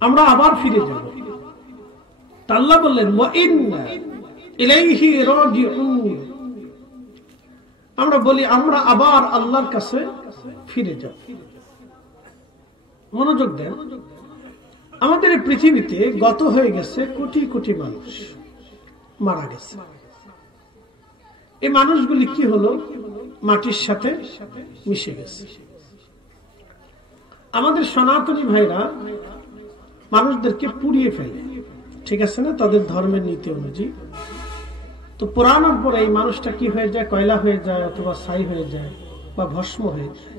আমরা আবার ফিরে যাব। আল্লাহ বললেন ওয়া ইন্না ইলাইহি রাজিউন, আমরা বলি আমরা আবার আল্লাহর কাছে ফিরে যাব। মনোযোগ দেন, আমাদের এই পৃথিবীতে গত হয়ে গেছে কোটি কোটি মানুষ মারা গেছে। এই মানুষগুলি কি হলো? মাটির সাথে মিশে গেছে। আমাদের সনাতনী ভাইরা মানুষদেরকে পুড়িয়ে ফেলে, ঠিক আছে না, তাদের ধর্মের নীতি অনুযায়ী। তো পোড়ানোর পরে এই মানুষটা কি হয়ে যায়? কয়লা হয়ে যায়, অথবা ছাই হয়ে যায়, বা ভস্ম হয়ে যায়।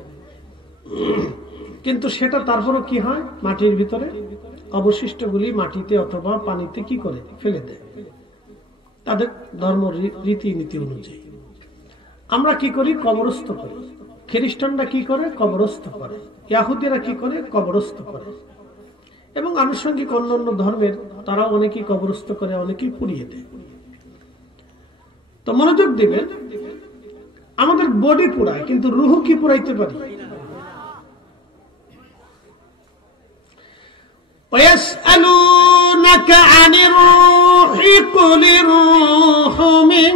কিন্তু সেটা তারপরও কি হয়? মাটির ভিতরে অবশিষ্টগুলি মাটিতে অথবা পানিতে কি করে? ফেলে দেয়, তাদের ধর্ম রীতি নীতি অনুযায়ী। আমরা কি করি? কবরস্থ করি। খ্রিস্টানরা কি করে? কবরস্থ করে। ইহুদিরা কি করে? কবরস্থ করে। এবং আনুষঙ্গিক অন্যান্য ধর্মের তারা অনেকেই কবরস্থ করে, অনেকেই পুড়িয়ে দেয়। তো মনোযোগ দিবেন, আমাদের বডি পুড়ায়, কিন্তু রুহ কি পুড়াইতে পারি? وَيَسْأَلُونَكَ عَنِ الرُّوحِ قُلِ الرُّوحُ مِنْ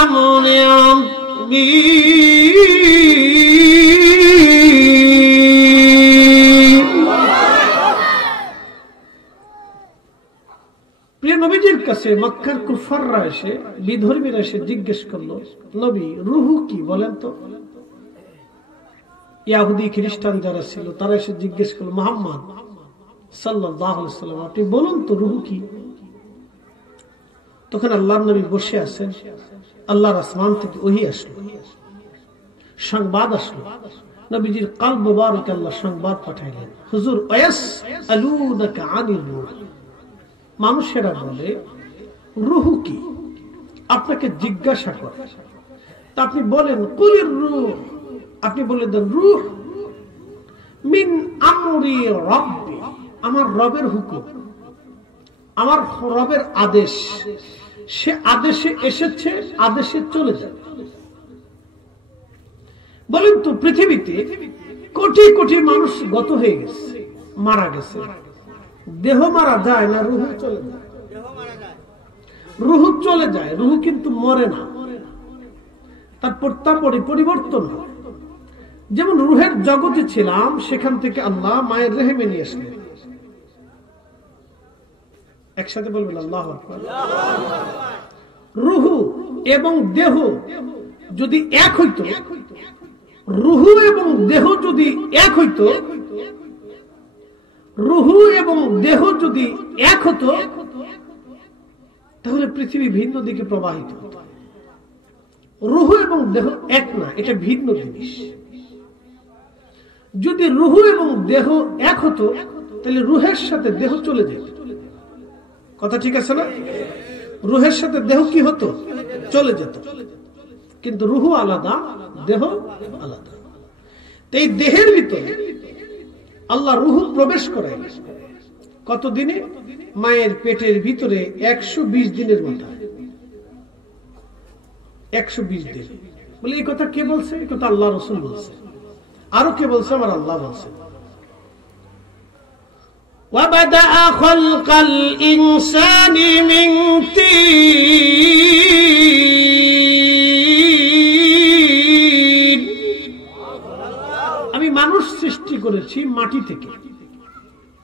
أَمْرِ رَبِّي প্রিয় নবীজির কাছে মক্কার কুফাররা এসে, বিধর্মীরা এসে জিজ্ঞেস করলো, নবী রুহ কি বলেন তো? ইহুদি খ্রিস্টান যারা ছিল তারা এসে জিজ্ঞেস করলো, মুহাম্মদ সাল্লাল্লাহু আলাইহি ওয়াসাল্লাম আপনি বলুন তো রুহ কি? তখন আল্লাহর নবী বসে আছেন, আল্লাহর আসমান থেকে ওহী আসলো, সংবাদ আসলো। নবীজির কলব মুবারকে আল্লাহ সংবাদ পাঠাইলেন, হুজুর ইয়াসআলুনাকা আনির রূহ, মানুষেরা বলে রূহ কি, আপনাকে জিজ্ঞাসা করে। তা আপনি বলেন কুলির রূহ, আপনি বলে দেন রূহ মিন আমরি রাব্বি, আমার রবের হুকুম, আমার রবের আদেশ, সে আদেশে এসেছে, আদেশে চলে যাবে। বলেন তো পৃথিবীতে কোটি কোটি মানুষ গত হয়ে গেছে, মারা গেছে, দেহ মারা যায় না, রুহ চলে যায়? রুহ চলে যায়, রুহ কিন্তু মরে না, তার পরিবর্তন হয়। যেমন রুহের জগতে ছিলাম, সেখান থেকে আল্লাহ মায়ের রেহেমে নিয়ে আসলেন। একসাথে বলবেন আল্লাহু আকবার। রুহ এবং দেহ যদি এক হইতো, রুহ এবং দেহ যদি এক হইতো, রুহ এবং দেহ যদি এক হতো, তাহলে পৃথিবী ভিন্ন দিকে প্রবাহিত হতো। রুহ এবং দেহ এক না, এটা ভিন্ন জিনিস। যদি রুহ এবং দেহ এক হতো, তাহলে রুহের সাথে দেহ চলে যেত। কথা ঠিক আছে না? রুহের সাথে দেহ কি হতো? চলে যেত। কিন্তু রুহ আলাদা, দেহ আলাদা। এই দেহের ভিতরে আল্লাহ রুহ প্রবেশ করে কতদিনে? মায়ের পেটের ভিতরে 120 দিনের মাথায়, 120 দিন। বলে এই কথা কে বলছে? এই কথা আল্লাহ রাসূল বলছে। আরো কে বলছে? আমার আল্লাহ বলছে। وَبَدَأَ خَلْقَ الْإِنسَانِ مِنْ طِينٍ, আমি মানুষ সৃষ্টি করেছি মাটি থেকে।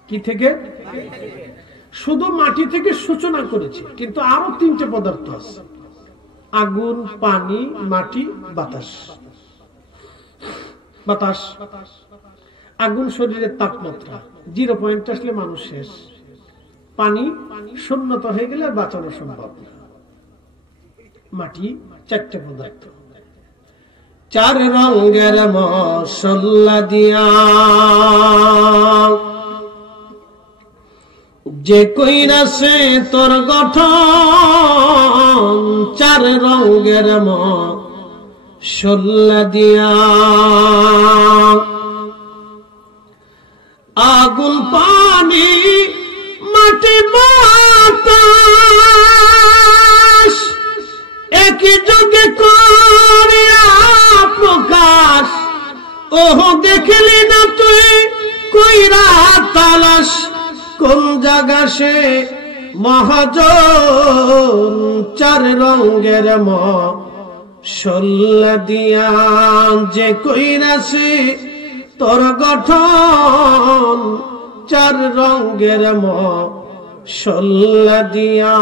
কি থেকে? শুধু মাটি থেকে সূচনা করেছি, কিন্তু আরো 3টে পদার্থ আছে, আগুন, পানি, মাটি, বাতাস। বাতাস, আগুন শরীরের তাপমাত্রা 0 পয়েন্ট আসলে মানুষ শেষ। পানি শূন্যতা হয়ে গেলে বাঁচানো সম্ভব না। মাটি 4টে পদার্থ। 4 রঙের মশলা দিয়া যে কইরাছে তোর গঠন, 4 রঙের মশলা দিয়া আগুন, পানি, মাটি, বাতাস একই যোগে করিয়া প্রকাশ। ওহ দেখলি না তুই কইরা তালাশ, কোন জায়গা সে মহাজন, চার রঙের মশাল দিয়া যে কইরাছে তোর গঠন, চার রঙের মশাল দিয়া।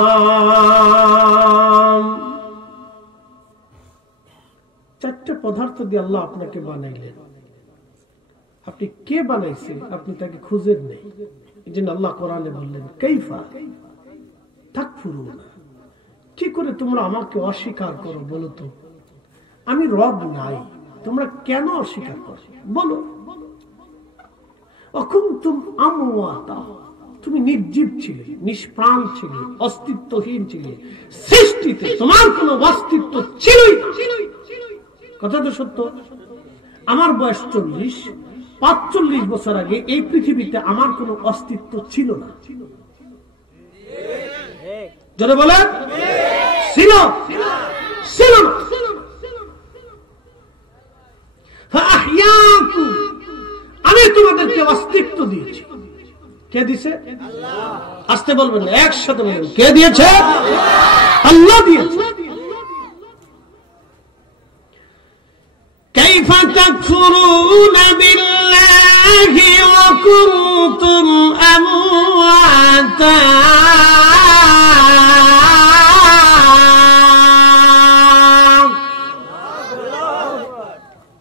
চারটে পদার্থ দিয়ে আল্লাহ আপনাকে বানাইলেন, আপনি কে বানাইছে আপনি তাকে খুঁজেন নেই। এই জন্য আল্লাহ কোরআনে বললেন কাইফা তাকফুরুনা, কি করে তোমরা আমাকে অস্বীকার করো বলো তো, আমি রব নাই, তোমরা কেন অস্বীকার করো বলো। অকুনতুম আমওয়াতা, তুমি নির্জীব ছিলে, নিষ্প্রাণ ছিলে, অস্তিত্বহীন ছিলে, সৃষ্টিতে তোমার কোনো অস্তিত্ব ছিলই না। কথা তো সত্য। আমার বয়স 40, 45 বছর আগে এই পৃথিবীতে আমার কোনো অস্তিত্ব ছিল না। জোরে বলে ছিল ছিল না। আমি তোমাদেরকে অস্তিত্ব দিয়েছি। কে দিয়েছে? আসতে বলবেন না, একসাথে বলবেন কে দিয়েছে? আল্লাহ দিয়েছে। كيف تكفرون بالله وكنتم أمواتا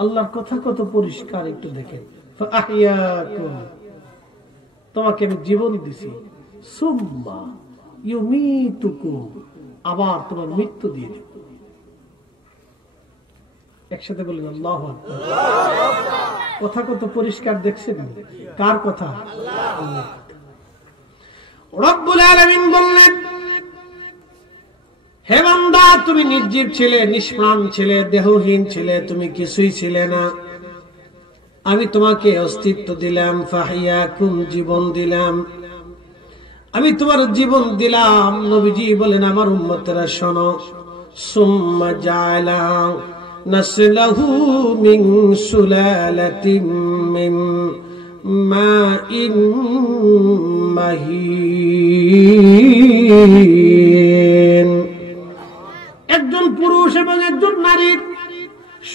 আল্লাহর কথা কত পরিষ্কার, একটু দেখেন। ফাআহইয়াকুম, তোমাকে আমি জীবন দিছি, সুম্মা ইউমিতুকুম, আবার তোমার মৃত্যু দিয়ে দেব। একসাথে বলেন আল্লাহু আকবার। কথা কত পরিষ্কার দেখছেন? কার কথা? আল্লাহ। রব্বুল আলামিন বললেন, হে বান্দা তুমি নির্জীব ছিলে, নিষ্প্রাণ ছিলে, দেহহীন ছিলে, তুমি কিছুই ছিলে না। আমি তোমাকে অস্তিত্ব দিলাম, ফাহিয়াকুম, জীবন দিলাম, আমি তোমার জীবন দিলাম। নবীজি বলেন আমার উম্মতেরা শোনো, সুম্মা জাআলা নাসলাহু মিন সুলালাতিন মিন মাইন মাহিন। একজন পুরুষ এবং একজন নারীর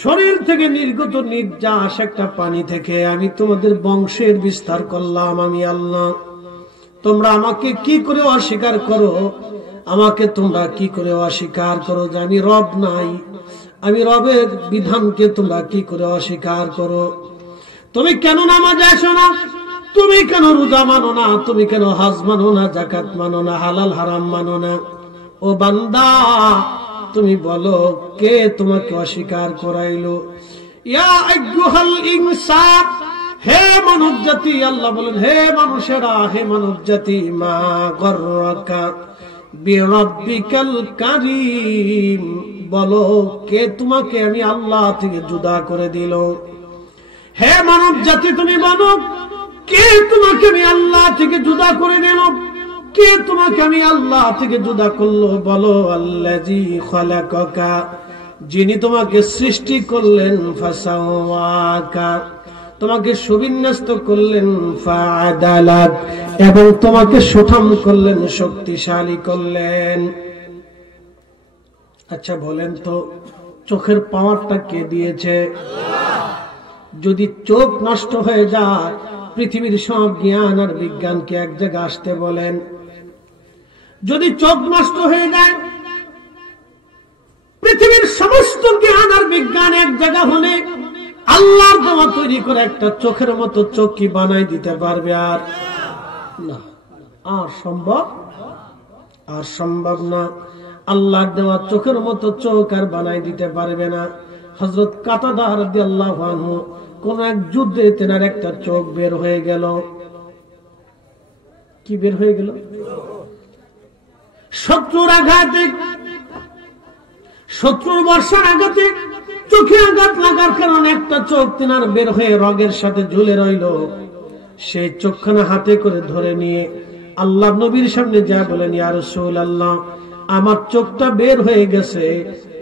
শরীর থেকে নির্গত নির্যাস একটা পানি থেকে আমি তোমাদের বংশের বিস্তার করলাম, আমি আল্লাহ। তোমরা আমাকে কি করে অস্বীকার করো? আমাকে তোমরা কি করে অস্বীকার করো যে আমি রব নাই? আমি রবের বিধানকে তোমরা কি করে অস্বীকার করো? তুমি কেন নামাজে আসো না? তুমি কেন রোজা মানো না? তুমি কেন হজ মানো না, জাকাত মানো না, হালাল হারাম মানো না? ও বান্দা তুমি বলো, কে তোমাকে অস্বীকার করাইলো? ইয়া আইয়ুহাল ইনসান, হে মানব জাতি, আল্লাহ বলেন হে মানুষেরা, হে মানব জাতি, মা গররাকা বিরাব্বিকাল কারীম, বলো কে তোমাকে আমি আল্লাহ থেকে জুদা করে দিল? হে মানব জাতি তুমি বলো, কে তোমাকে আমি আল্লাহ থেকে জুদা করে দিল? কে তোমাকে আমি আল্লাহ থেকে জুদা করলো? বলো আল্লাযী খালাকাকা, যিনি তোমাকে সৃষ্টি করলেন, ফাসাওয়াকা, তোমাকে সুবিন্যস্ত করলেন, ফাআদালাক, এবং তোমাকে সুঠাম করলেন, শক্তিশালী করলেন। আচ্ছা বলেন তো, চোখের পাওয়ারটা কে দিয়েছে? যদি চোখ নষ্ট হয়ে যায়, পৃথিবীর সব জ্ঞান আর বিজ্ঞানকে এক জায়গায় আসতে বলেন। যদি চোখ নষ্ট হয়ে যায়, পৃথিবীর সমস্ত জ্ঞান আর বিজ্ঞান এক জায়গা হলে আল্লাহর দেওয়া তৈরি করে একটা চোখের মতো চোখ কি বানাই দিতে পারবে? আর না, আর সম্ভব না। আল্লাহর দেওয়া চোখের মতো চোখ আর বানাই দিতে পারবে না। হযরত কাতাদা রাদিয়াল্লাহু আনহু কোন এক যুদ্ধে তেনার একটা চোখ বের হয়ে গেল। কি বের হয়ে গেল? শত্রুর আঘাতে, শত্রুর বর্ষার আঘাতে চোখে আঘাত লাগার কারণে একটা চোখ তেনার বের হয়ে রগের সাথে ঝুলে রইল। সেই চোখখানা হাতে করে ধরে নিয়ে আল্লাহ নবীর সামনে যা বলেন, ইয়া রাসূলুল্লাহ, আমার চোখটা বের হয়ে গেছে,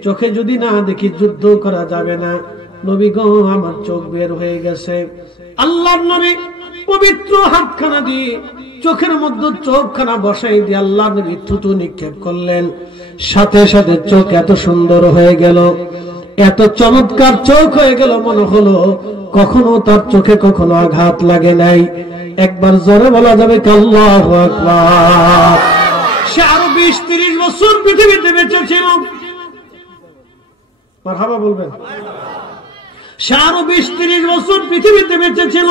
চোখে যদি না দেখি যুদ্ধ করা যাবে না। নবী গো, আমার চোখ বের হয়ে গেছে। আল্লাহর নবী পবিত্র হাতখানা দিয়ে চোখের মধ্যে চোখখানা বসাই দিয়ে আল্লাহ নবী থুতু নিক্ষেপ করলেন। সাথে সাথে চোখ এত সুন্দর হয়ে গেল, এত চমৎকার চোখ হয়ে গেল, মনে হলো কখনো তার চোখে কখনো আঘাত লাগে নাই। একবার জোরে বলা যাবে কি আল্লাহু আকবার। সে আরো 20-30 বছর পৃথিবীতে বেঁচে ছিল। মারহাবা বলবেন। সে আরো 20-30 বছর পৃথিবীতে বেঁচে ছিল,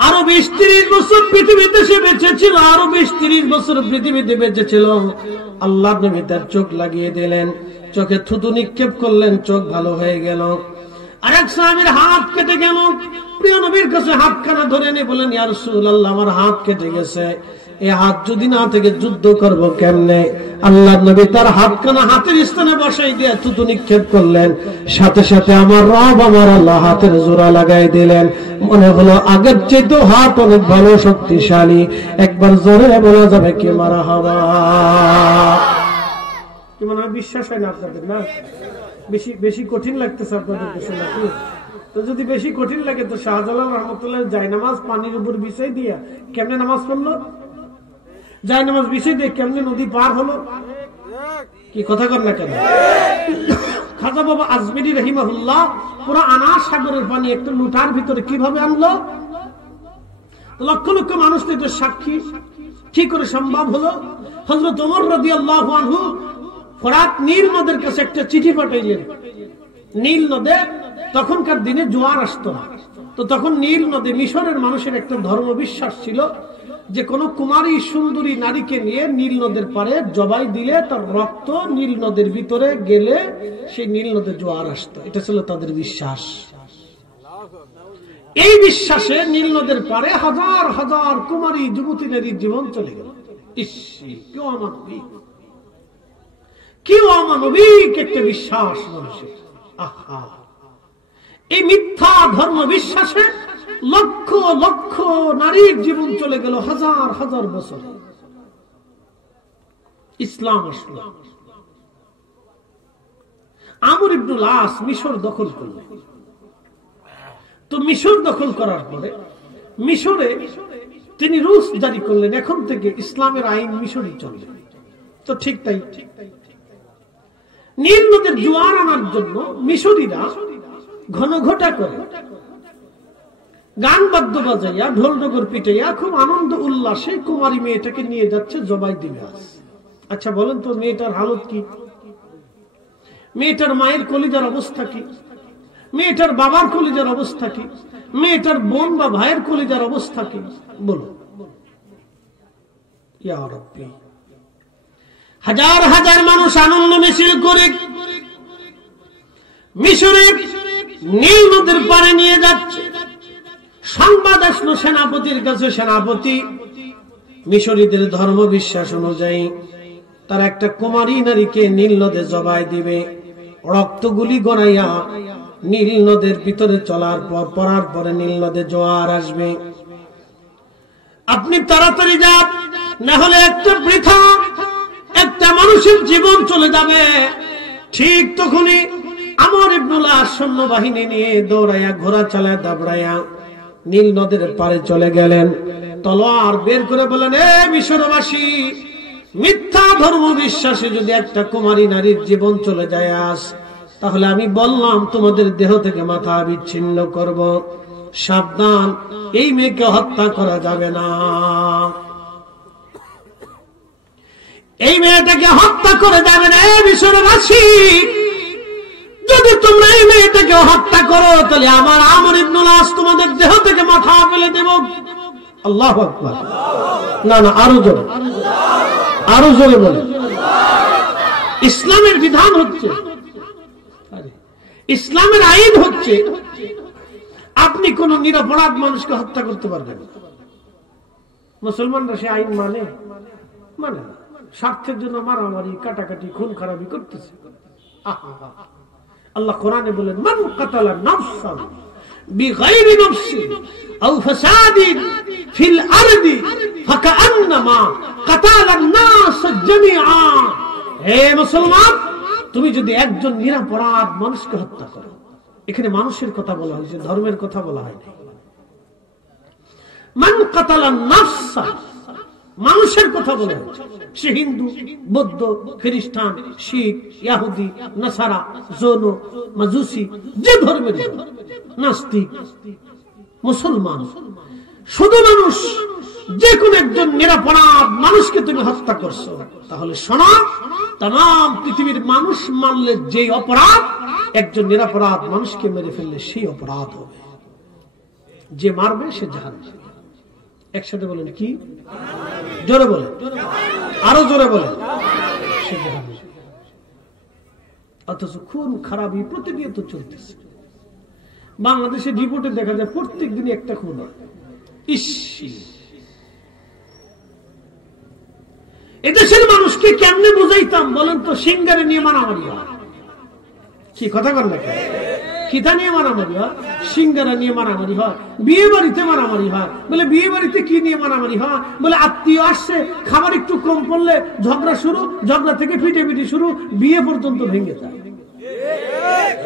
আরো 20-30 বছর পৃথিবীতে সে বেঁচে ছিল, আরো 20-30 বছর পৃথিবীতে বেঁচে ছিল। আল্লাহ নবী তার চোখ লাগিয়ে দিলেন, চোখে থুতু নিক্ষেপ করলেন, চোখ ভালো হয়ে গেল। আরেক সাহাবীর হাত কেটে গেল, প্রিয় নবীর কাছে হাতখানা ধরে নিয়ে বলেন, ইয়া রাসূলুল্লাহ, আমার হাত কেটে গেছে, এই হাত যদি না থেকে যুদ্ধ করব কেমনে? আল্লাহ নবী তার হাতখানা হাতের স্থানে বসাই দিয়ে থুতু নিক্ষেপ করলেন। সাথে সাথে আমার রব, আমার আল্লাহ হাতের জোড়া লাগাই দিলেন। মনে হলো আগের চেয়ে হাত অনেক ভালো, শক্তিশালী। একবার জোরে বলা যাবে কি মারহাবা। কি মনে হয় বিশ্বাস হয় না আপনাদের? না, বেশি বেশি কঠিন লাগতেছে আপনাদের কাছে নাকি? তো যদি বেশি কঠিন লাগে তো শাহজালাল রহমতুল্লাহ জায়নামাজ পানির উপর বিছাই দিয়া কেমনে নামাজ পড়লো? জায়নামাজ বিছাই দিয়ে কেমনে নদী পার হলো? কি কথা কর না কেন? খাজা বাবা আজমিরি রহিমাহুল্লাহ পুরো আনাস সাগরের পানি একটা লুটার ভিতরে কিভাবে আনলো? লক্ষ লক্ষ মানুষ তো সাক্ষী। কি করে সম্ভব হলো? হযরত ওমর রাদিয়াল্লাহু আনহু ফরাত নীল নদের কাছে একটা চিঠি পাঠাইলেন। নীল নদে তখনকার দিনে জোয়ার আসতো না, তো তখন নীল নদে মিশরের মানুষের একটা ধর্ম বিশ্বাস ছিল যে কোন কুমারী সুন্দরী নারীকে নিয়ে নীল নদের পারে জবাই দিলে তার রক্ত নীল নদের ভিতরে গেলে সেই নীল নদে জোয়ার আসতো। এটা ছিল তাদের বিশ্বাস। এই বিশ্বাসে নীল নদের পারে হাজার হাজার কুমারী যুবতী নারীর জীবন চলে গেল। কেউ অমানবিক, কেউ অমানবিক একটা বিশ্বাস মানুষের। আহা, এই মিথ্যা ধর্ম বিশ্বাসে লক্ষ লক্ষ নারীর জীবন চলে গেল হাজার হাজার বছর। ইসলাম আসলো। আমর ইবনুল আস মিশর দখল করলেন। তো মিশর দখল করার পরে মিশরে তিনি রুলস জারি করলেন, এখন থেকে ইসলামের আইন মিশরই চলবে। তো ঠিক তাই, নীল নদের জোয়ার আনার জন্য মিশরীরা ঘন ঘটা করে গান বাদ্য বাজাইয়া ঢোল ডগর পিটাইয়া খুব আনন্দ উল্লাসে কুমারী মেয়েটাকে নিয়ে যাচ্ছে জবাই দিবে। আচ্ছা বলেন তো মেয়েটার হালত কি? মেয়েটার মায়ের কলিজার অবস্থা কি? মেয়েটার বাবার কলিজার অবস্থা কি? মেয়েটার বোন বা ভাইয়ের কলিজার অবস্থা কি? বলো। ইয়া রাব্বি, হাজার হাজার মানুষ আনন্দ মিছিল করে মিশরে নীল নদের পারে নিয়ে যাচ্ছে। সংবাদ আসলো সেনাপতির কাছে, সেনাপতি মিশরীদের ধর্ম বিশ্বাস অনুযায়ী তারা একটা কুমারী নারীকে নীল নদে জবাই দিবে। রক্তগুলি গড়াইয়া নীল নদের ভিতরে চলার পর পড়ার পরে নীল নদে জোয়ার আসবে। আপনি তাড়াতাড়ি যান, না হলে একটা বৃথা একটা মানুষের জীবন চলে যাবে। ঠিক তখনই আমর ইবনুল আস সৈন্যবাহিনী নিয়ে দৌড়াইয়া ঘোড়া চালায় দাবড়াইয়া নীল নদের পারে চলে গেলেন। তলোয়ার বের করে বলেন, এ মিশরবাসী, মিথ্যা ধর্ম বিশ্বাসে যদি একটা কুমারী নারীর জীবন চলে যায় আজ, তাহলে আমি বললাম তোমাদের দেহ থেকে মাথা বিচ্ছিন্ন করব। সাবধান, এই মেয়েকে হত্যা করা যাবে না, এই মেয়েটাকে হত্যা করে যাবে না। এই মিশরবাসী, যদি তোমরা এই মেয়েটাকে হত্যা করো তাহলে আমার আমর ইবনুল আস তোমাদের দেহ থেকে মাথা ফেলে দেব। আল্লাহু আকবার। না না, আরো জোরে, আরো জোরে বলে। ইসলামের বিধান হচ্ছে, ইসলামের আইন হচ্ছে, আপনি কোন নিরপরাধ মানুষকে হত্যা করতে পারবেন। মুসলমানরা সে আইন মানে মানে না, স্বার্থের জন্য মারামারি কাটাকাটি খুন খারাপি করতেছে। আল্লাহ কোরআনে বলেন, মান কাতালা নাফসান বিগাইরি নাফসিন আও ফাসাদিন ফিল আরদি ফাকান্নামা কাতালান নাস জামিআ। হে মুসলমান, তুমি যদি একজন নিরপরাধ মানুষকে হত্যা করো, এখানে মানুষের কথা বলা হয়েছে, ধর্মের কথা বলা হয়নি। মান কাতালা নাফসা, মানুষের কথা বলে, সে হিন্দু, বৌদ্ধ, খ্রিস্টান, শিখ, ইহুদি, নাসারা, জৈন, মাজুসি, যে ধর্মের, নাস্তিক, মুসলমান, শুধু মানুষ, যে কোন একজন নিরাপরাধ মানুষকে তুমি হত্যা করছো, তাহলে শোনো, তাম পৃথিবীর মানুষ মানলে যে অপরাধ, একজন নিরাপরাধ মানুষকে মেরে ফেললে সেই অপরাধ হবে। যে মারবে সে জাহান্নামী। একসাথে বলেন কি? জোরে বলেন, আরো জোরে বলেন, সে জাহান্নামী। অথচ খুন খারাপি প্রতিনিয়ত চলতেছে। বাংলাদেশের রিপোর্টে দেখা যায় প্রত্যেক দিনই একটা খুন হয়। এদেশের মানুষকে কেমনে বুঝাইতাম বলেন তো? সিঙ্গারে নিয়ে মারামারি হয়, কি কথা বল না? কিতা নিয়ে মারামারি হয়? সিঙ্গারা নিয়ে মারামারি হয়। বিয়ে বাড়িতে মারামারি হয়। বলে বিয়ে বাড়িতে কি নিয়ে মারামারি হয়? বলে আত্মীয় আসছে, খাবার একটু কম পড়লে ঝগড়া শুরু, ঝগড়া থেকে পিটাপিটি শুরু, বিয়ে পর্যন্ত ভেঙে যায়।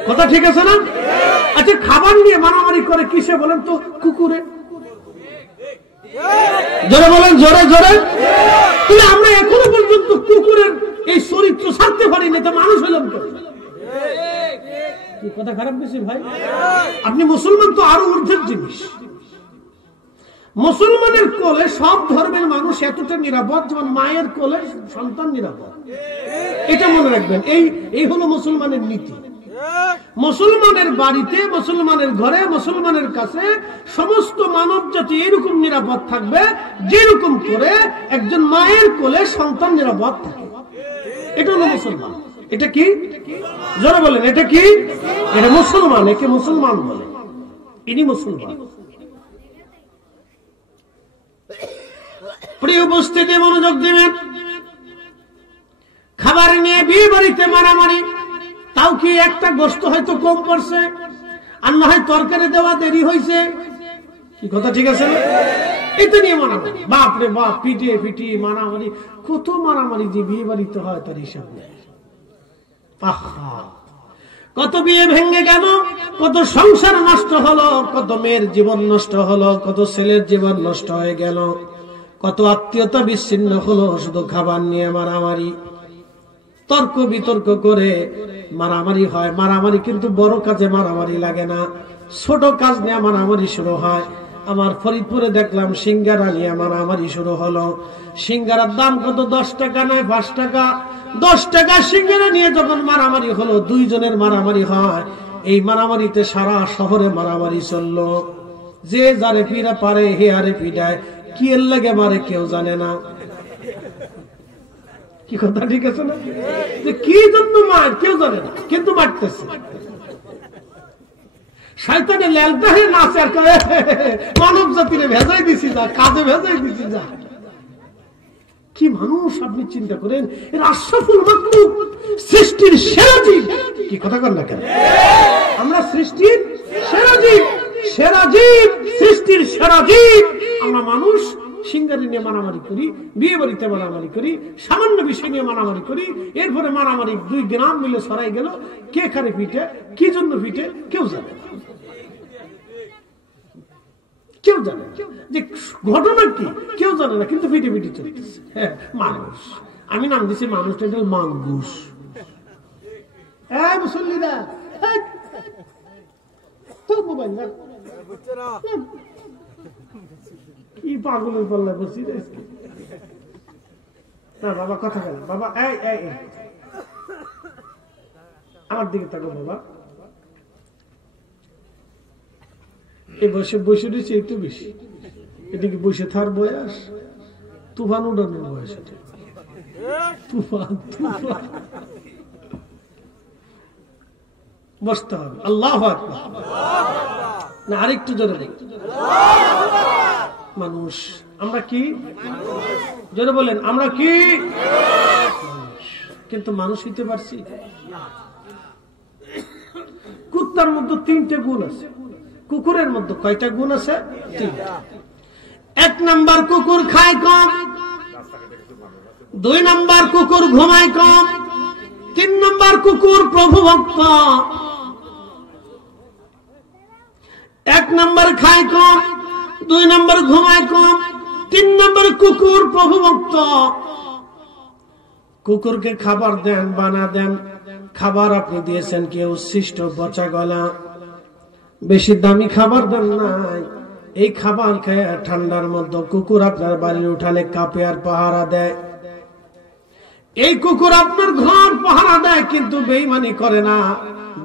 কথা ঠিক আছে না? আচ্ছা, খাবার নিয়ে মারামারি করে কিসে বলেন তো? কুকুরে। জোরে বলেন, জোরে জোরে। তাহলে আমরা এখনো পর্যন্ত কুকুরের এই চরিত্র ছাড়তে পারি না, তো মানুষ হলাম কেন? কথা খারাপ বেশি ভাই। আপনি মুসলমান তো আরো ঊর্ধ্বের জিনিস। মুসলমানের কোলে সব ধর্মের মানুষ এতটা নিরাপদ যেমন মায়ের কোলে সন্তান নিরাপদ। এটা মনে রাখবেন। এই হলো মুসলমানের নীতি। মুসলমানের বাড়িতে, মুসলমানের ঘরে, মুসলমানের কাছে সমস্ত মানব জাতি এরকম নিরাপদ থাকবে যেরকম করে একজন মায়ের কোলে সন্তান নিরাপদ থাকে। এটা হলো মুসলমান। এটা কি? জোরে বলেন, এটা কি? এটা মুসলমান। একে মুসলমান বলে। ইনি মুসলমান। প্রিয় উপস্থিতি, মনোযোগ দিবেন। খাবার নিয়ে বিয়ে বাড়িতে মারামারি, তাও কি একটা গোস্ত হয়তো কম পড়ছে, আর না হয় তরকারি দেওয়া দেরি হয়েছে। কি কথা ঠিক আছে না? এটা নিয়ে মারামারি, বাপরে বাপ, পিটিয়ে পিটিয়ে মারামারি। কত মারামারি যে বিয়ে বাড়িতে হয় তার হিসাব নেই। কত বিয়ে ভেঙে গেল, কত সংসার নষ্ট হলো, কত মেয়ের জীবন নষ্ট হলো, কত ছেলের জীবন নষ্ট হয়ে গেল, কত আত্মীয়তা বিচ্ছিন্ন হলো শুধু খাবার নিয়ে মারামারি। তর্ক বিতর্ক করে মারামারি হয়। মারামারি কিন্তু বড় কাজে মারামারি লাগে না, ছোট কাজ নিয়ে মারামারি শুরু হয়। আমার ফরিদপুরে দেখলাম সিঙ্গারা নিয়ে মারামারি শুরু হলো। সিঙ্গারার দাম কত? 10 টাকা নয় 5 টাকা। 10 টাকা সিঙ্গারা নিয়ে যখন মারামারি হলো, দুইজনের মারামারি হয়। এই মারামারিতে সারা শহরে মারামারি চললো। যে যারে পিড়া পারে হে আরে পিড়ায়, কি এর লাগে মারে কেউ জানে না। কি কথা ঠিক আছে না? যে কি জন্য মার কেউ জানে না, কিন্তু মারতেছে। শয়তানে লেলটা হয়ে নাচে আর করে মানব জাতিরে ভেজাই দিছি, যা কাজে ভেজাই দিছি যা। কি মানুষ আপনি চিন্তা করেন। এর আশরাফুল মাখলুক, সৃষ্টির সেরা জীব। কি কথা কর না কেন? আমরা সৃষ্টির সেরা জীব, সেরা জীব, সৃষ্টির সেরা জীব। আমরা মানুষ সিঙ্গারি নিয়ে মারামারি করি, বিয়ে বাড়িতে মারামারি করি, সামান্য বিষয় নিয়ে মারামারি করি। এরপরে মারামারি 2 গ্রাম মিলে সরাই গেল। কে কারে পিঠে, কি জন্য পিঠে কেউ জানে না। কেউ জানে যে ঘটনা কি, কেউ জানে না, কিন্তু পিঠে পিঠে চলতেছে। হ্যাঁ, মানুষ। আমি নাম দিচ্ছি মানুষটা মাঙ্গুস। মুসল্লিরা মোবাইল কি পাগলের পাল্লায় বসি না। বাবা কথা বলেন বাবা। আমার দিকে তাকো বাবা। এই বয়সে বসে রয়েছে একটু বেশি। এদিকে বসে থার বয়স, তুফান উড়ানোর বয়স। তুফান তুফান বসতে হবে। আল্লাহু আকবার। না আরেকটু জোরে। মানুষ। আমরা কি? জোরে বলেন, আমরা কি? কিন্তু মানুষ হইতে পারছি? কুত্তার মধ্যে 3টে গুণ আছে। কুকুরের মধ্যে কয়টা গুণ আছে? 3টা। 1 নাম্বার, কুকুর খায় কম। 2 নাম্বার, কুকুর ঘুমায় কম। 3 নাম্বার, কুকুর প্রভু ভক্ত। 1 নাম্বার খায় কম, 2 নম্বর ঘুমায় কম, 3 নম্বর কুকুর প্রভুভক্ত। কুকুরকে খাবার দেন, বানা দেন, খাবার আপনি দিয়েছেন কি উচ্ছিষ্ট পচা গলা, বেশি দামি খাবার দেন নাই। এই খাবার খেয়ে ঠান্ডার মধ্যে কুকুর আপনার বাড়ির উঠানে কাঁপে আর পাহারা দেয়। এই কুকুর আপনার ঘর পাহারা দেয়, কিন্তু বেঈমানি করে না,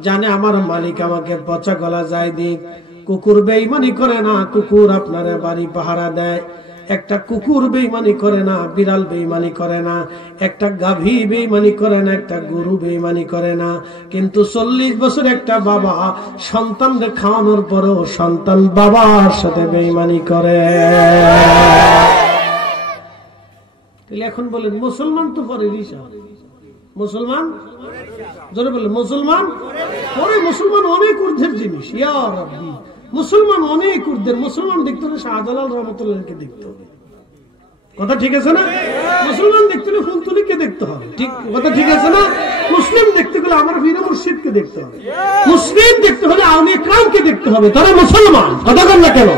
জানে আমার মালিক আমাকে পচা গলা যায় দিক। কুকুর বেঈমানি করে না, কুকুর আপনার বাড়ি পাহারা দেয়। একটা কুকুর বেঈমানি করে না, বিড়াল বেঈমানি করে না, একটা গাভী বেঈমানি করে না, একটা গরু বেঈমানি করে না। কিন্তু 40 বছর একটা বাবা সন্তানদের খাওয়ানোর পরেও সন্তান বাবার সাথে বেঈমানি করে। এখন বলেন মুসলমান তো পরে মুসলমান জোরে বলেন মুসলমান পরে, মুসলমান অনেক ঊর্ধ্বের জিনিস। ইয়া রাব্বি, মুসলমান অনেক ঊর্ধ্বের। মুসলমান দেখতে হলে শাহজালাল রহমতুল্লাহকে দেখতে হবে, কথা ঠিক আছে না? মুসলমান দেখতে হলে ফুলতুলিকে দেখতে হবে, ঠিক কথা ঠিক আছে না? মুসলিম দেখতে হলে আমার বীর মুর্শিদকে দেখতে হবে, মুসলিম দেখতে হলে আউলিয়া কেরামকে দেখতে হবে। তারা মুসলমান, কথা বল না কেন?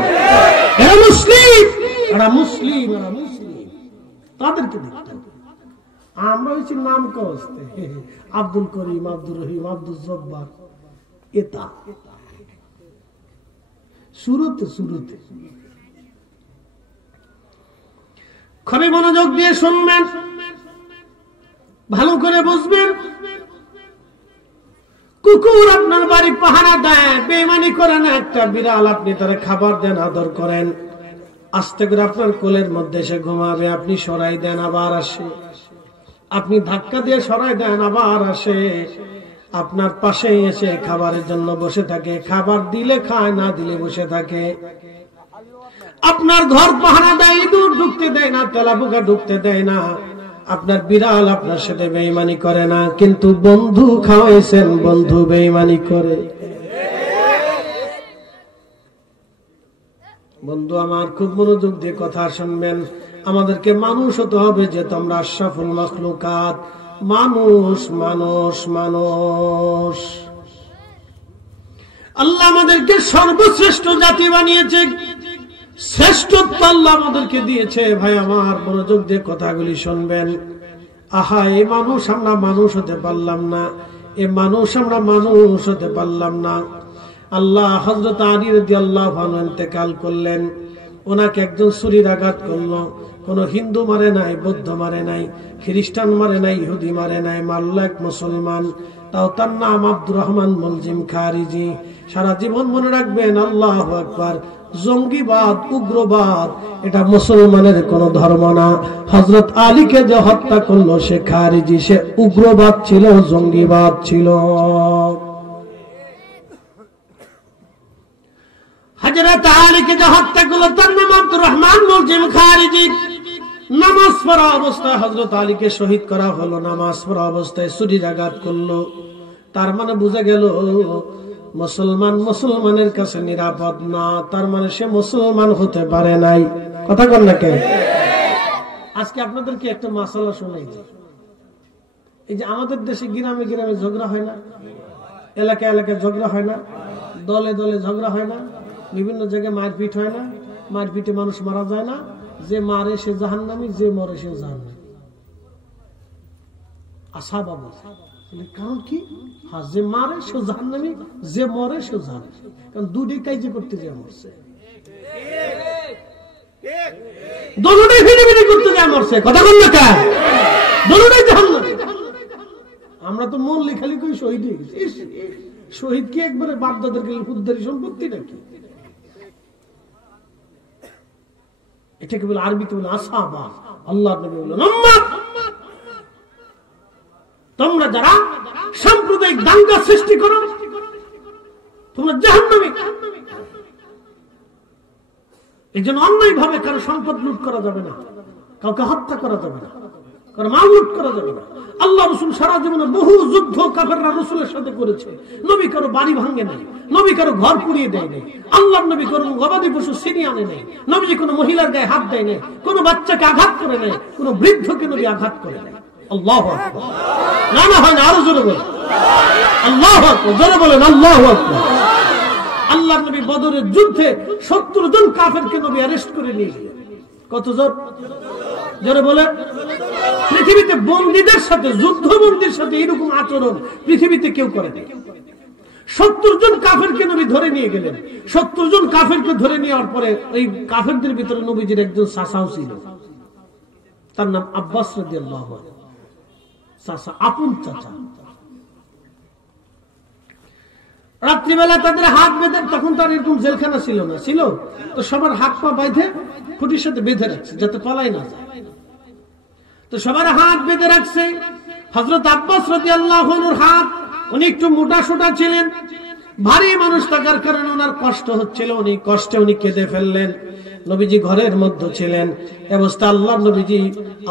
এরা মুসলিম, এরা মুসলিম, এরা মুসলিম, তাদেরকে দেখতে হবে। আমরা হচ্ছি নাম কস্তে আব্দুল করিম, আব্দুর রহিম, আব্দুল জব্বার, এটা শুরুতে শুরুতে। খুবই মনোযোগ দিয়ে শুনবেন, ভালো করে বুঝবেন। কুকুর আপনার বাড়ি পাহারা দেয়, বেঈমানি করে না। একটা বিড়াল আপনি তারা খাবার দেন, আদর করেন, আস্তে করে আপনার কোলের মধ্যে এসে ঘুমাবে, আপনি সরাই দেন আবার আসে, আপনি ধাক্কা দিয়ে সরাই দেন আবার আসে, আপনার পাশে এসে খাবারের জন্য বসে থাকে, খাবার দিলে খায়, না দিলে বসে থাকে। আপনার ঘর পাহারা দেয়, ইঁদুর ঢুকতে দেয় না, তেলাপোকা ঢুকতে দেয় না। আপনার বিড়াল আপনার সাথে বেঈমানি করে না, কিন্তু বন্ধু খাওয়াইছেন, বন্ধু বেঈমানি করে। বন্ধু আমার, খুব মনোযোগ দিয়ে কথা শুনবেন। আমাদেরকে মানুষ হতে হবে, যে তোমরা আশরাফুল মাখলুকাত, মানুষ মানুষ মানুষ। আল্লাহ আমাদেরকে সর্বশ্রেষ্ঠ জাতি বানিয়েছে, শ্রেষ্ঠত্ব আল্লাহ আমাদেরকে দিয়েছে। ভাই আমার, মনোযোগ দিয়ে কথাগুলি শুনবেন। আহা, এই মানুষ আমরা মানুষ হতে পারলাম না, এ মানুষ আমরা মানুষ হতে পারলাম না। আল্লাহ হযরত আলী রাদিয়াল্লাহু আনহু ইন্তেকাল করলেন, ওনাকে একজন ছুরির আঘাত করলো। কোন হিন্দু মারে নাই, বৌদ্ধ মারে নাই, খ্রিস্টান মারে নাই, ইহুদি মারে নাই, মারল এক মুসলমান। তাও তার নাম আব্দুর রহমান মুলজিম খারিজি। সারা জীবন মনে রাখবেন, আল্লাহু আকবার, জঙ্গিবাদ, উগ্রবাদ এটা মুসলমানের কোন ধর্ম না। হযরত আলীকে যে হত্যা করলো সে খারিজি, সে উগ্রবাদ ছিল, জঙ্গিবাদ ছিল। হযরত আলীকে যে হত্যা করলো তার নাম আব্দুর রহমান মুলজিম খারিজি। নামাজ পড়া অবস্থায় হযরত আলীকে শহীদ করা হলো, নামাজ পড়া অবস্থায় ছুরির আঘাত করলো। তার মানে বোঝা গেল মুসলমান মুসলমানের কাছে নিরাপদ না, তার মানে সে মুসলমান হতে পারে নাই। কথা বল না কেন? আজকে আপনাদেরকে একটা মাসালা শোনাই, এই যে আমাদের দেশে গ্রামে গ্রামে ঝগড়া হয় না, এলাকায় এলাকায় ঝগড়া হয় না, দলে দলে ঝগড়া হয় না, বিভিন্ন জায়গায় মারপিট হয় না, মারপিটে মানুষ মারা যায় না, যে মারে সে জাহান্নামী, যে মরে সে জাহান্নামী। আশা বাবা, কারণ কি? হ্যাঁ, যে মারে সে জাহান্নামী, যে মরে সে জাহান্নামী। কারণ দুটি কাজে করতে যায় মরছে, দুটোই ভিড়ি করতে যায় মরছে। কথা বল না কেন? দুটোই জাহান্নামী। আমরা তো মন লেখালি কই শহীদ হয়ে গেছি। শহীদ কি একবারে বাপ দাদার উদ্ধারি সম্পত্তি নাকি? এটাকে বলে আরবিতে বলে আসাবা। আল্লাহ নবী বলেন, তোমরা যারা সাম্প্রদায়িক দাঙ্গা সৃষ্টি করো তোমরা জাহান্নামী। এই জন্য অন্যায় ভাবে কারো সম্পদ লুট করা যাবে না, কাউকে হত্যা করা যাবে না, কারো মাল লুট করা যাবে না। আল্লাহ রসুল সারা জীবনে বহু যুদ্ধ কাফেররা রসুলের সাথে করেছে। নবী কারো বাড়ি ভাঙে নাই, নবী কারো ঘর পুড়িয়ে দেয় নাই, আল্লাহ নবী কোনো গবাদি পশু ছিনিয়ে আনে নাই, নবীজি কোনো মহিলার গায়ে হাত দেয় নাই, কোনো বাচ্চাকে আঘাত করে নাই, কোনো বৃদ্ধকে নবী আঘাত করে নাই। আল্লাহু আকবার। না না হয় না, আরো জোরে বলেন আল্লাহু আকবার, জোরে বলেন আল্লাহু আকবার। আল্লাহর নবী বদরের যুদ্ধে 70 জন কাফেরকে নবী অ্যারেস্ট করে নিয়ে গেলেন। কতজন? যারা বলে পৃথিবীতে বন্দীদের সাথে, যুদ্ধবন্দীর সাথে এরকম আচরণ পৃথিবীতে কেউ করেনি। 70 জন কাফেরকে নবী ধরে নিয়ে গেলেন। 70 জন কাফেরকে ধরে নেওয়ার পরে এই কাফেরদের ভিতরে নবীজির একজন চাচাও ছিল, তার নাম আব্বাস রাদিয়াল্লাহু আনহু। চাচা, আপন চাচা। রাত্রিবেলা তাদের হাত বেঁধে, তখন তার এরকম জেলখানা ছিল না, ছিল তো সবার হাত পা বাইধে খুঁটির সাথে বেঁধে রাখছে যাতে পালাই না যায়। তো সবার হাত বেঁধে রাখছে। হযরত আব্বাস রাদিয়াল্লাহু আনহুর হাত, উনি একটু মোটা সোটা ছিলেন, ভারী মানুষ থাকার কারণে ওনার কষ্ট হচ্ছিল, উনি কষ্টে উনি কেঁদে ফেললেন। নবীজি ঘরের মধ্যে ছিলেন, অবস্থা আল্লাহর নবীজি,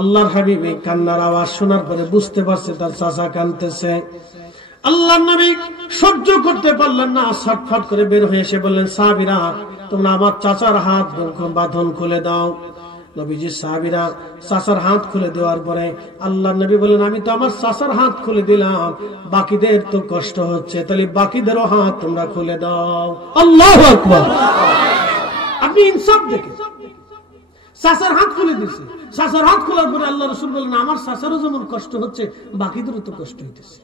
আল্লাহর হাবিব কান্নার আওয়াজ শোনার পরে বুঝতে পারছে তার চাচা কাঁদতেছে। আল্লাহর নবী সহ্য করতে পারলেন না, ছটফট করে বের হয়ে এসে বললেন, সাহাবীরা তোমরা আমার চাচার হাত বাঁধন খুলে দাও। নবীজি সাহাবীরা চাচার হাত খুলে দেওয়ার পরে আল্লাহর নবী বললেন, আমি তো আমার চাচার হাত খুলে দিলাম, বাকিদের তো কষ্ট হচ্ছে, তাহলে বাকিদেরও হাত তোমরা খুলে দাও। আল্লাহু আকবার। আপনি ইনসাফ দেখেন, চাচার হাত খুলে দিয়েছে। চাচার হাত খোলার পরে আল্লাহ রাসূল বললেন, আমার চাচারও যেমন কষ্ট হচ্ছে, বাকিদেরও তো কষ্ট হইতেছে,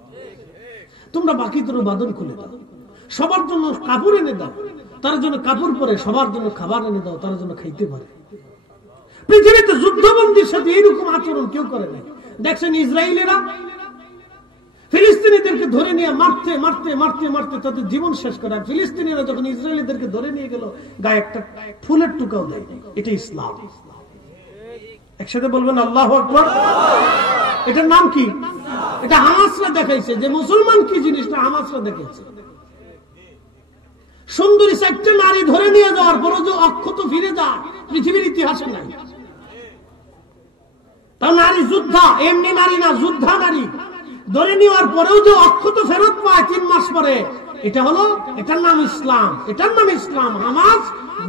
তোমরা বাকিদেরও বাঁধন খুলে দাও। সবার জন্য কাপড় এনে দাও, তার জন্য কাপড় পরে, সবার জন্য খাবার এনে দাও, তার জন্য খাইতে পারে। পৃথিবীতে যুদ্ধবন্দীর সাথে এইরকম আচরণ কেউ করে নাই। দেখছেন ইসরায়েলিরা ফিলিস্তিনিদেরকে ধরে নিয়ে মারতে মারতে মারতে মারতে তাদের জীবন শেষ করে। ফিলিস্তিনিরা যখন ইসরায়েলিদেরকে ধরে নিয়ে গেল, গায়ে একটা ফুলের টুকাও দেয়। এটা ইসলাম। একসাথে বলবেন আল্লাহু আকবার। এটার নাম কি? এটা হামাসরা দেখাইছে যে মুসলমান কি জিনিসটা, হামাসরা দেখাইছে। সুন্দরী একটা নারী ধরে নিয়ে যাওয়ার পরও যে অক্ষত ফিরে যায়, পৃথিবীর ইতিহাসে নাই। তাও নারী যোদ্ধা, এমনি নারী না, যোদ্ধা নারী ধরে নেওয়ার পরেও যে অক্ষত ফেরত পায় 3 মাস পরে, এটা হলো, এটার নাম ইসলাম। এটার নাম ইসলাম। হামাস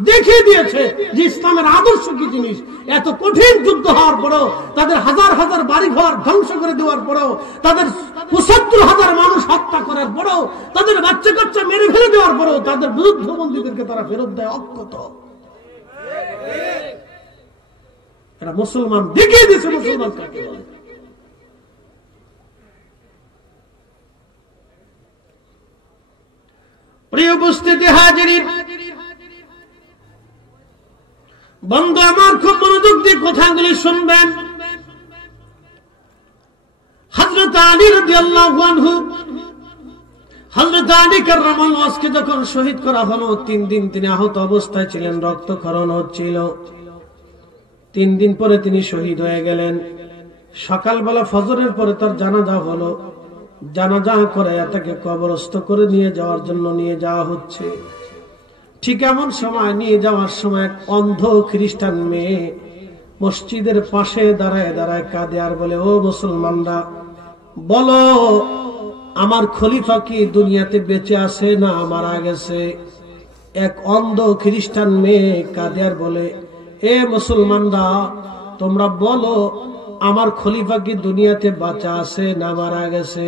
দেখিয়ে দিয়েছে যে ইসলামের আদর্শ কি জিনিস। এত কঠিন যুদ্ধ হওয়ার পরেও, তাদের হাজার হাজার বাড়িঘর ধ্বংস করে দেওয়ার পরেও, তাদের ৭৫,০০০ মানুষ হত্যা করার পরেও, তাদের বাচ্চা কাচ্চা মেরে ফেলে দেওয়ার পরেও তাদের যুদ্ধবন্দীদেরকে তারা ফেরত দেয় অক্ষত। এরা মুসলমান দেখিয়ে দিয়েছে মুসলমান কাকে বলে। প্রিয় উপস্থিতি হাজিরিন, বন্ধু আমার খুব মনোযোগ দিয়ে কথাগুলি শুনবেন। হযরত আলী রাদিয়াল্লাহু আনহু, হযরত আলী কাররামাল্লাহু ওয়াজহকে যখন শহীদ করা হলো, 3 দিন তিনি আহত অবস্থায় ছিলেন, রক্তক্ষরণ হচ্ছিল। 3 দিন পরে তিনি শহীদ হয়ে গেলেন। সকালবেলা ফজরের পরে তার জানাজা হলো। জানাজা করে তাকে কবরস্থ করে নিয়ে যাওয়ার জন্য নিয়ে যাওয়া হচ্ছে। ঠিক এমন সময় নিয়ে যাওয়ার সময় এক অন্ধ খ্রিস্টান মেয়ে মসজিদের পাশে দাঁড়ায় দাঁড়ায় কাঁদে আর বলে, ও মুসলমানরা, বলো আমার খলিফা কি দুনিয়াতে বেঁচে আছে না মারা গেছে? এক অন্ধ খ্রিস্টান মেয়ে কাঁদে আর বলে, এ মুসলমানরা, তোমরা বলো আমার খলিফা কি দুনিয়াতে বাঁচা আছে না মারা গেছে?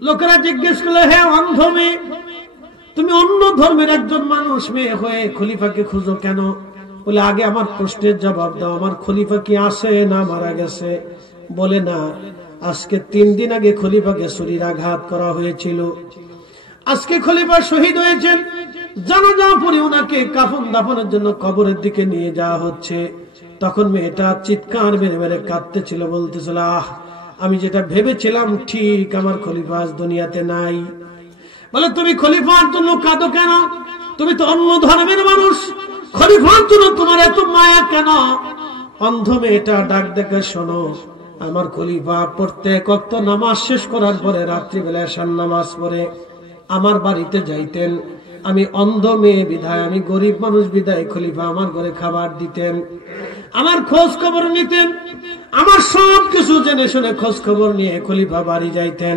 লোকেরা জিজ্ঞেস করলো, হ্যাঁ অন্ধ মেয়ে, তুমি অন্য ধর্মের একজন মানুষ মেয়ে হয়ে খলিফাকে খুঁজো কেন? বলে, আগে আমার প্রশ্নের জবাব দাও, আমার খলিফা কি আছে না মারা গেছে? বলে, না, আজকে 3 দিন আগে খলিফাকে ছুরির আঘাত করা হয়েছিল। আজকে খলিফা শহীদ হয়েছেন। জানাজা পরে ওনাকে কাফন দাফনের জন্য কবরের দিকে নিয়ে যাওয়া হচ্ছে। তখন মেয়েটা চিৎকার মেরে মেরে কাঁদতেছিল, বলতেছিল, আহ, আমি যেটা ভেবেছিলাম ঠিক, আমার খলিফা আজ দুনিয়াতে নাই। বলে, তুমি খলিফার জন্য কাঁদো কেন? তুমি তো অন্য ধর্মের মানুষ, খলিফার জন্য তোমার এত মায়া কেন? অন্ধ মেয়েটা ডাক দেখে, শোনো, আমার খলিফা প্রত্যেক ওয়াক্ত নামাজ শেষ করার পরে রাত্রিবেলা এশার নামাজ পড়ে আমার বাড়িতে যাইতেন। আমি অন্ধ মেয়ে বিধায়, আমি গরিব মানুষ বিধায় খলিফা আমার ঘরে খাবার দিতেন, আমার খোঁজ খবর নিতেন, আমার সব কিছু জেনে শুনে খোঁজ খবর নিয়ে খলিফা বাড়ি যাইতেন।